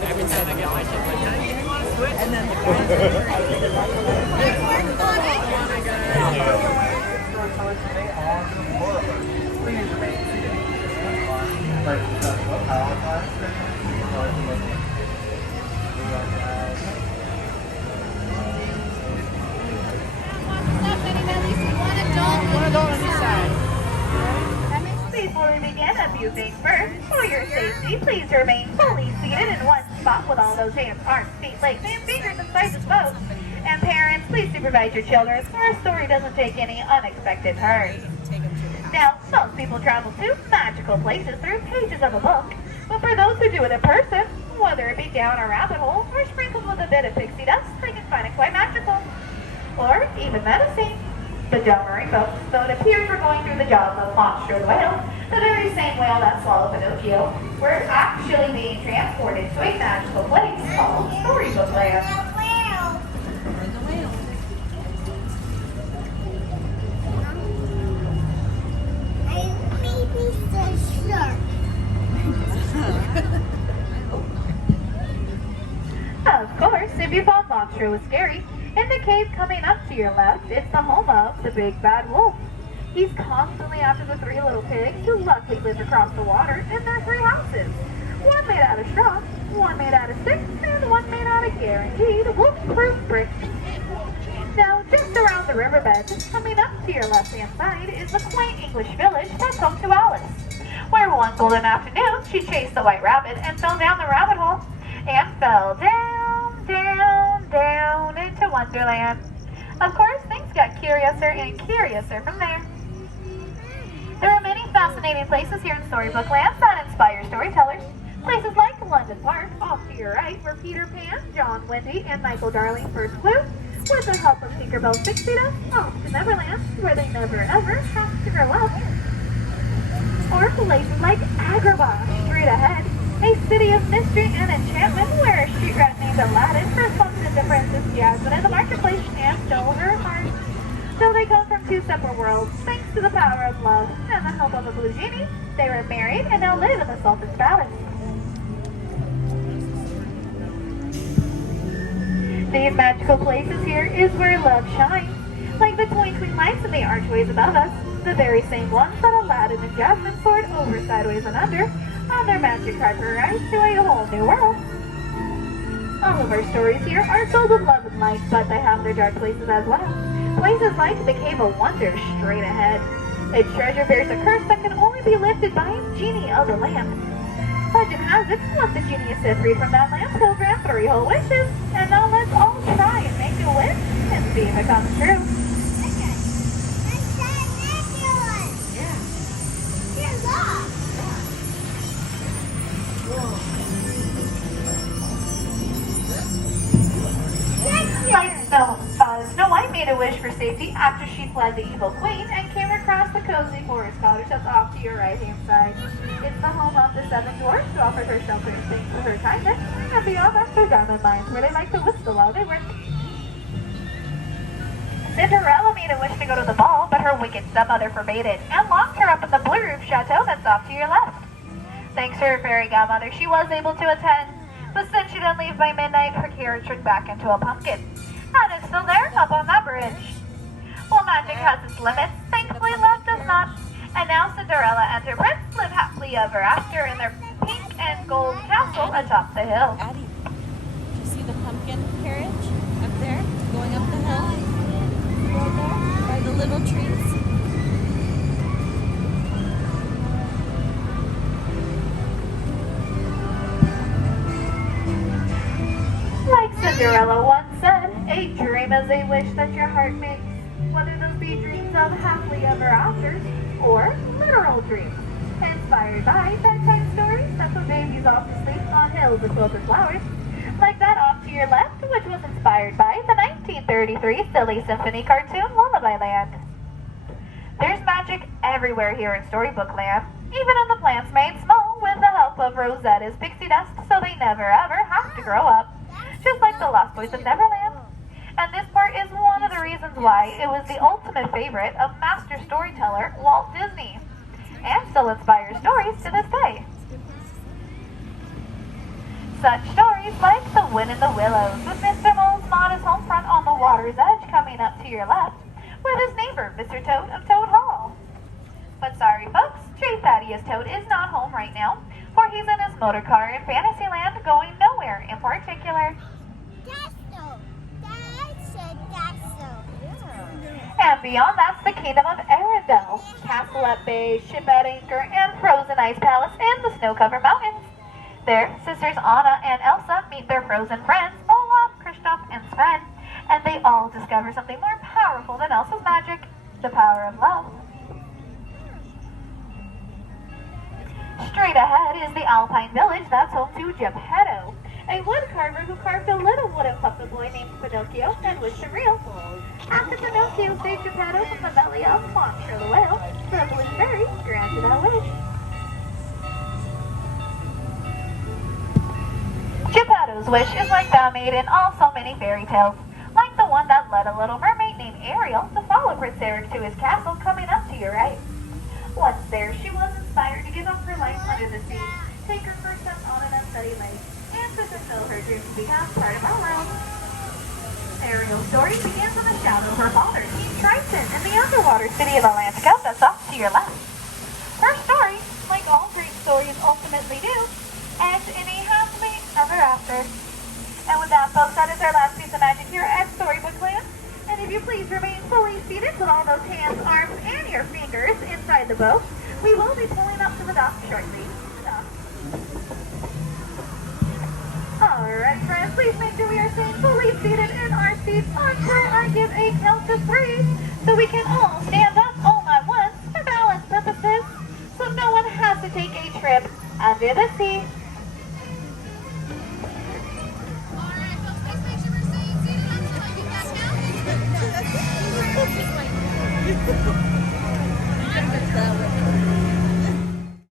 Every time I get my kid, like, hey, you want to switch? And then the one adult on each side. Before we begin, a few things first. For your safety, please remain fully seated in one spot with all those hands, arms, feet, legs, and fingers inside the boat. And parents, please supervise your children so our story doesn't take any unexpected turns. Now, most people travel to magical places through pages of a book, but for those who do it in person, whether it be down a rabbit hole or sprinkled with a bit of pixie dust, they can find it quite magical. Or even menacing. But don't worry, folks, though it appears we're going through the jaws of Monster the whale, the very same whale that swallowed Pinocchio, we're actually being transported to a magical place called Storybook Land. Of course, if you thought Monster was scary, in the cave coming up to your left, it's the home of the Big Bad Wolf. He's constantly after the three little pigs who luckily live across the water in their three houses. One made out of straw, one made out of sticks, and one made out of guaranteed wolf-proof bricks. Now, just around the riverbed, coming up to your left-hand side, is the quaint English village that's home to Alice, where one golden afternoon she chased the white rabbit and fell down the rabbit hole, and fell down, down, down into Wonderland. Of course, things got curiouser and curiouser from there. There are many fascinating places here in Storybook Land that inspire storytellers. Places like London Park, off to your right, where Peter Pan, John Wendy, and Michael Darling first flew, with the help of Tinkerbell's pixie dust, off to Neverland, where they never ever have to grow up. Or places like Agrabah, straight ahead, a city of mystery and enchantment where a street rat named Aladdin first bumped into Princess Jasmine in the marketplace and stole her heart. Though they come from two separate worlds, thanks to the power of love and the help of a blue genie, they were married and now live in the Sultan's palace. These magical places here is where love shines, like the twinkling lights in the archways above us, the very same ones that Aladdin and Jasmine soared over, sideways, and under, on their magic carpet ride to a whole new world. All of our stories here are filled with love and light, but they have their dark places as well. Places like the Cave of Wonder straight ahead. Its treasure bears a curse that can only be lifted by a genie of the lamp. Legend has it, once the genie is set free from that lamp, he'll grant 3 whole wishes. And now let's all try and make a wish and see if it comes true. Snow White made a wish for safety after she fled the evil queen and came across the cozy forest cottage that's off to your right-hand side. It's the home of the 7 dwarfs who offered her shelter and thanks for her kindness, and beyond that, their diamond mines where they like to whistle while they work. Cinderella made a wish to go to the ball, but her wicked stepmother forbade it and locked her up in the blue roof chateau that's off to your left. Thanks to her fairy godmother, she was able to attend, but since she didn't leave by midnight, her carriage turned back into a pumpkin. And it's still there, up on that bridge. Well, magic has its limits. Thankfully, love does not. And now Cinderella and her prince live happily ever after in their pink and gold castle atop the hill. Addie, do you see the pumpkin carriage up there, going up the hill? Right there, by the little trees. Like Cinderella once said, a dream is a wish that your heart makes, whether those be dreams of happily ever after or literal dreams. Inspired by bedtime stories that put babies off to sleep on hills with wilted flowers, like that off to your left, which was inspired by the 1933 Silly Symphony cartoon Lullaby Land. There's magic everywhere here in Storybook Land, even in the plants made small with the help of Rosetta's pixie dust so they never ever have to grow up, just like the Lost Boys of Neverland. And this part is one of the reasons why it was the ultimate favorite of master storyteller Walt Disney, and still inspires stories to this day. Such stories like The Wind in the Willows, with Mr. Mole's modest home front on the water's edge coming up to your left, with his neighbor, Mr. Toad of Toad Hall. But sorry folks, J. Thaddeus Toad is not home right now, for he's in his motor car in Fantasyland going nowhere in particular. And beyond that's the Kingdom of Arendelle, Castle at Bay, Ship at Anchor, and Frozen Ice Palace in the snow-covered mountains. There, sisters Anna and Elsa meet their frozen friends, Olaf, Kristoff, and Sven, and they all discover something more powerful than Elsa's magic, the power of love. Straight ahead is the Alpine Village that's home to Geppetto, a woodcarver who carved a little wooden puppet boy named Pinocchio and wished him real. After Pinocchio saved Geppetto from the belly of Monster the Whale, the Blue Fairy granted a wish. Geppetto's wish is like that made in all so many fairy tales, like the one that led a little mermaid named Ariel to follow Prince Eric to his castle coming up to your right. Once there, she was inspired to give up her life under the sea, take her first step on an unsteady lake, and to fulfill her dream to become part of our world. Ariel's story begins in the shadow of her father, King Triton, in the underwater city of Atlantica that's off to your left. Her story, like all great stories ultimately do, ends in a happily ever after. And with that, folks, that is our last piece of magic here at Storybook Land. And if you please remain fully seated with all those hands, arms, and your fingers inside the boat, we will be pulling up to the dock shortly. Alright, friends, please make sure we are staying fully seated in our seats until I give a count to 3, so we can all stand up all at once for balance purposes, so no one has to take a trip under the sea.